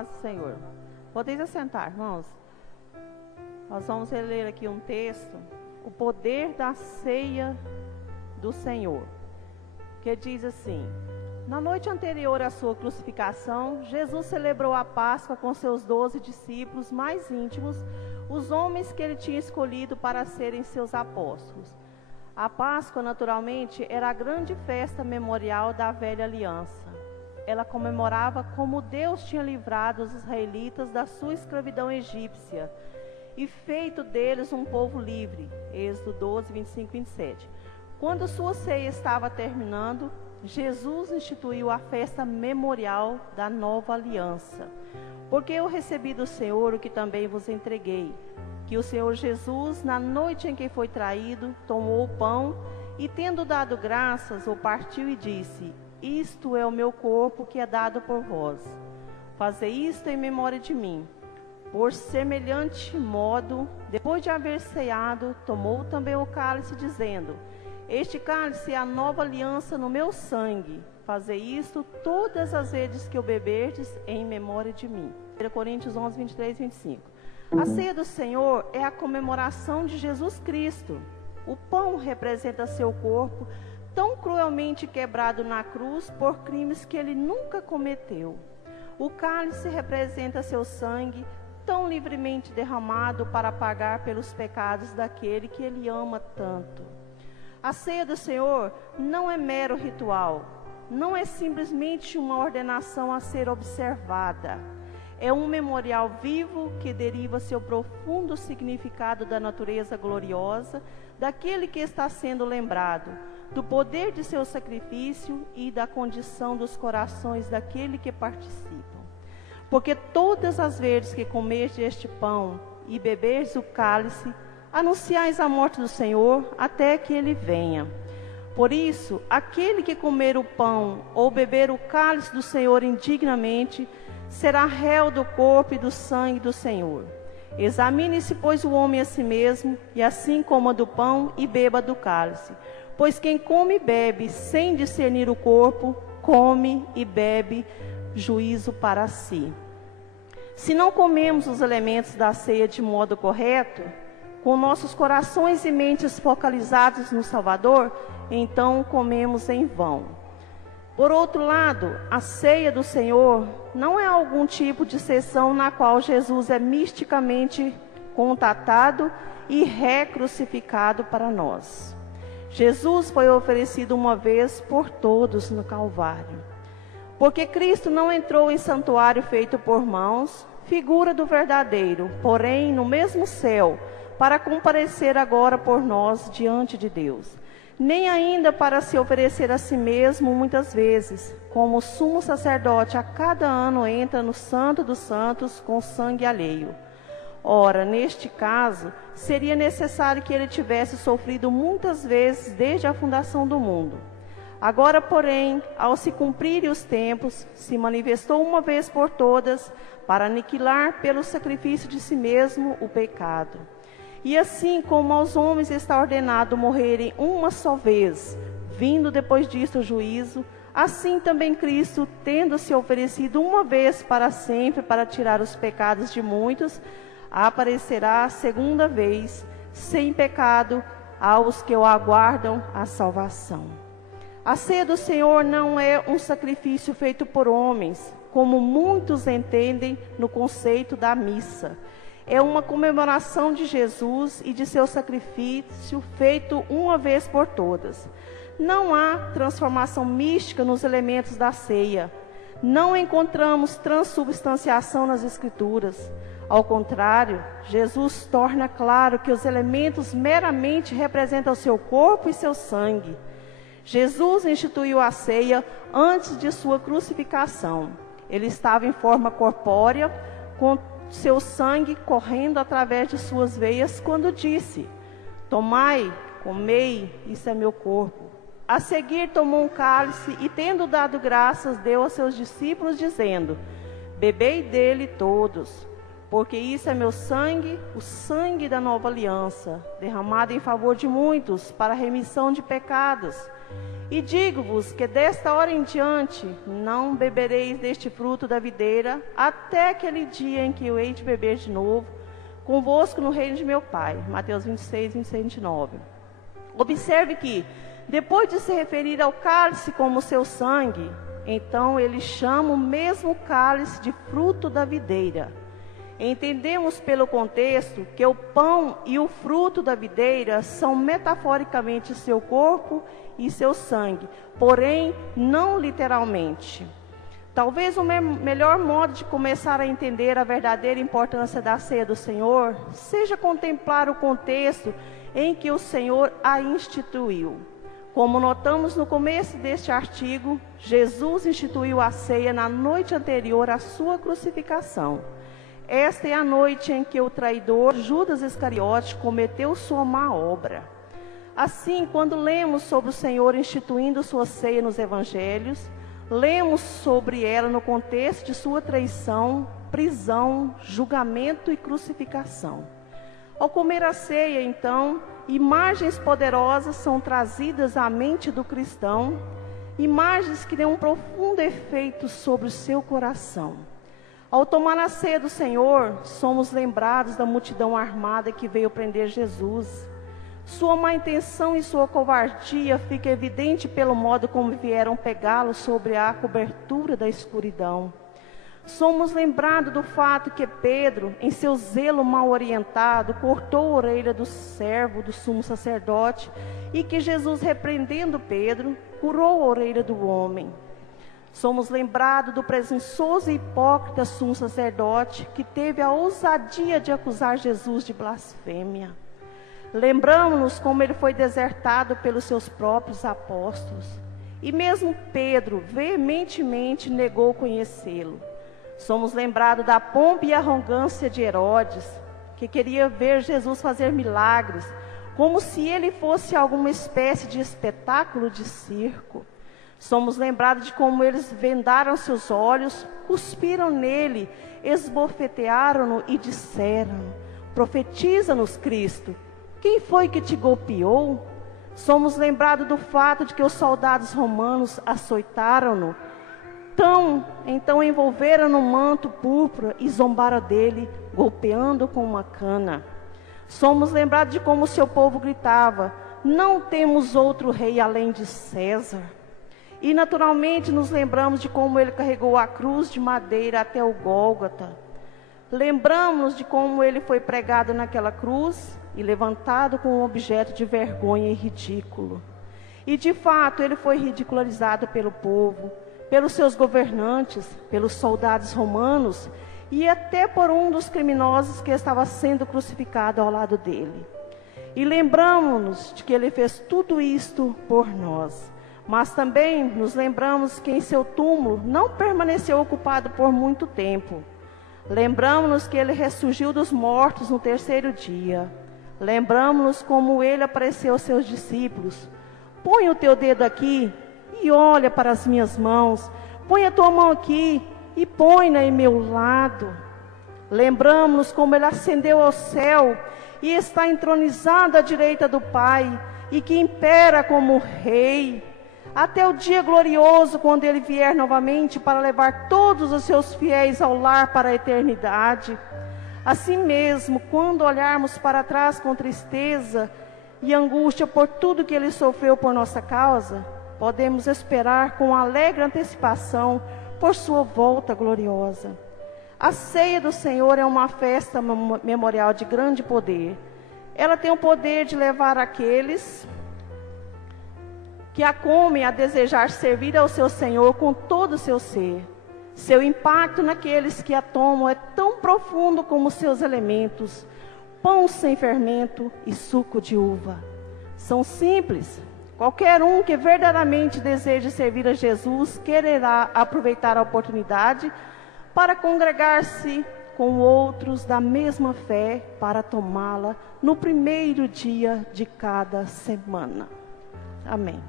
paz do Senhor. Podem assentar, irmãos. Nós vamos ler aqui um texto, o poder da ceia do Senhor, que diz assim: na noite anterior à sua crucificação, Jesus celebrou a Páscoa com seus 12 discípulos mais íntimos, os homens que ele tinha escolhido para serem seus apóstolos. A Páscoa, naturalmente, era a grande festa memorial da velha aliança. Ela comemorava como Deus tinha livrado os israelitas da sua escravidão egípcia e feito deles um povo livre. Êxodo 12, 25 e 27. Quando sua ceia estava terminando, Jesus instituiu a festa memorial da nova aliança. Porque eu recebi do Senhor o que também vos entreguei, que o Senhor Jesus, na noite em que foi traído, tomou o pão e, tendo dado graças, o partiu e disse: isto é o meu corpo que é dado por vós. Fazei isto em memória de mim. Por semelhante modo, depois de haver ceado, tomou também o cálice, dizendo: este cálice é a nova aliança no meu sangue. Fazei isto todas as vezes que o beberdes em memória de mim. 1 Coríntios 11, 23 e 25. A ceia do Senhor é a comemoração de Jesus Cristo. O pão representa seu corpo, tão cruelmente quebrado na cruz por crimes que ele nunca cometeu. O cálice representa seu sangue, tão livremente derramado para pagar pelos pecados daquele que ele ama tanto. A ceia do Senhor não é mero ritual, não é simplesmente uma ordenação a ser observada. É um memorial vivo que deriva seu profundo significado da natureza gloriosa daquele que está sendo lembrado, do poder de seu sacrifício e da condição dos corações daquele que participam. Porque todas as vezes que comerdes este pão e beberdes o cálice, anunciais a morte do Senhor até que ele venha. Por isso, aquele que comer o pão ou beber o cálice do Senhor indignamente, será réu do corpo e do sangue do Senhor. Examine-se, pois, o homem a si mesmo, e assim coma do pão e beba do cálice. Pois quem come e bebe sem discernir o corpo, come e bebe juízo para si. Se não comemos os elementos da ceia de modo correto, com nossos corações e mentes focalizados no Salvador, então comemos em vão. Por outro lado, a ceia do Senhor não é algum tipo de sessão na qual Jesus é misticamente contatado e recrucificado para nós. Jesus foi oferecido uma vez por todos no Calvário. Porque Cristo não entrou em santuário feito por mãos, figura do verdadeiro, porém no mesmo céu, para comparecer agora por nós diante de Deus. Nem ainda para se oferecer a si mesmo muitas vezes, como o sumo sacerdote a cada ano entra no Santo dos Santos com sangue alheio. Ora, neste caso, seria necessário que ele tivesse sofrido muitas vezes desde a fundação do mundo. Agora, porém, ao se cumprirem os tempos, se manifestou uma vez por todas para aniquilar pelo sacrifício de si mesmo o pecado. E assim como aos homens está ordenado morrerem uma só vez, vindo depois disto o juízo, assim também Cristo, tendo se oferecido uma vez para sempre para tirar os pecados de muitos, aparecerá a segunda vez, sem pecado, aos que o aguardam a salvação. A ceia do Senhor não é um sacrifício feito por homens, como muitos entendem no conceito da missa. É uma comemoração de Jesus e de seu sacrifício feito uma vez por todas. Não há transformação mística nos elementos da ceia. Não encontramos transubstanciação nas Escrituras. Ao contrário, Jesus torna claro que os elementos meramente representam seu corpo e seu sangue. Jesus instituiu a ceia antes de sua crucificação. Ele estava em forma corpórea, com seu sangue correndo através de suas veias, quando disse: tomai, comei, isso é meu corpo. A seguir tomou um cálice e, tendo dado graças, deu aos seus discípulos, dizendo: bebei dele todos, porque isso é meu sangue, o sangue da nova aliança, derramado em favor de muitos, para a remissão de pecados. E digo-vos que desta hora em diante não bebereis deste fruto da videira, até aquele dia em que eu hei de beber de novo convosco no reino de meu Pai. Mateus 26, 26, 29. Observe que, depois de se referir ao cálice como seu sangue, então ele chama o mesmo cálice de fruto da videira. Entendemos pelo contexto que o pão e o fruto da videira são metaforicamente seu corpo e seu sangue, porém não literalmente. Talvez o melhor modo de começar a entender a verdadeira importância da ceia do Senhor seja contemplar o contexto em que o Senhor a instituiu. Como notamos no começo deste artigo, Jesus instituiu a ceia na noite anterior à sua crucificação. Esta é a noite em que o traidor Judas Iscariote cometeu sua má obra. Assim, quando lemos sobre o Senhor instituindo sua ceia nos evangelhos, lemos sobre ela no contexto de sua traição, prisão, julgamento e crucificação. Ao comer a ceia, então, imagens poderosas são trazidas à mente do cristão, imagens que têm um profundo efeito sobre o seu coração. Ao tomar a ceia do Senhor, somos lembrados da multidão armada que veio prender Jesus. Sua má intenção e sua covardia fica evidente pelo modo como vieram pegá-lo sobre a cobertura da escuridão. Somos lembrados do fato que Pedro, em seu zelo mal orientado, cortou a orelha do servo do sumo sacerdote e que Jesus, repreendendo Pedro, curou a orelha do homem. Somos lembrados do presunçoso e hipócrita sumo sacerdote que teve a ousadia de acusar Jesus de blasfêmia. Lembramos-nos como ele foi desertado pelos seus próprios apóstolos. E mesmo Pedro veementemente negou conhecê-lo. Somos lembrados da pompa e arrogância de Herodes, que queria ver Jesus fazer milagres, como se ele fosse alguma espécie de espetáculo de circo. Somos lembrados de como eles vendaram seus olhos, cuspiram nele, esbofetearam-no e disseram: profetiza-nos, Cristo, quem foi que te golpeou? Somos lembrados do fato de que os soldados romanos açoitaram-no, então envolveram no manto púrpura e zombaram dele, golpeando com uma cana. Somos lembrados de como o seu povo gritava: não temos outro rei além de César. E naturalmente nos lembramos de como ele carregou a cruz de madeira até o Gólgota. Lembramos de como ele foi pregado naquela cruz e levantado com um objeto de vergonha e ridículo. E de fato ele foi ridicularizado pelo povo, pelos seus governantes, pelos soldados romanos e até por um dos criminosos que estava sendo crucificado ao lado dele. E lembramos-nos de que ele fez tudo isto por nós. Mas também nos lembramos que em seu túmulo não permaneceu ocupado por muito tempo. Lembramos-nos que ele ressurgiu dos mortos no terceiro dia. Lembramos-nos como ele apareceu aos seus discípulos. Põe o teu dedo aqui e olha para as minhas mãos. Põe a tua mão aqui e põe-na em meu lado. Lembramos-nos como ele ascendeu ao céu e está entronizado à direita do Pai e que impera como rei, até o dia glorioso, quando ele vier novamente para levar todos os seus fiéis ao lar para a eternidade. Assim mesmo, quando olharmos para trás com tristeza e angústia por tudo que ele sofreu por nossa causa, podemos esperar com alegre antecipação por sua volta gloriosa. A ceia do Senhor é uma festa memorial de grande poder. Ela tem o poder de levar aqueles que a comem a desejar servir ao seu Senhor com todo o seu ser. Seu impacto naqueles que a tomam é tão profundo como seus elementos: pão sem fermento e suco de uva. São simples. Qualquer um que verdadeiramente deseje servir a Jesus quererá aproveitar a oportunidade para congregar-se com outros da mesma fé para tomá-la no primeiro dia de cada semana. Amém.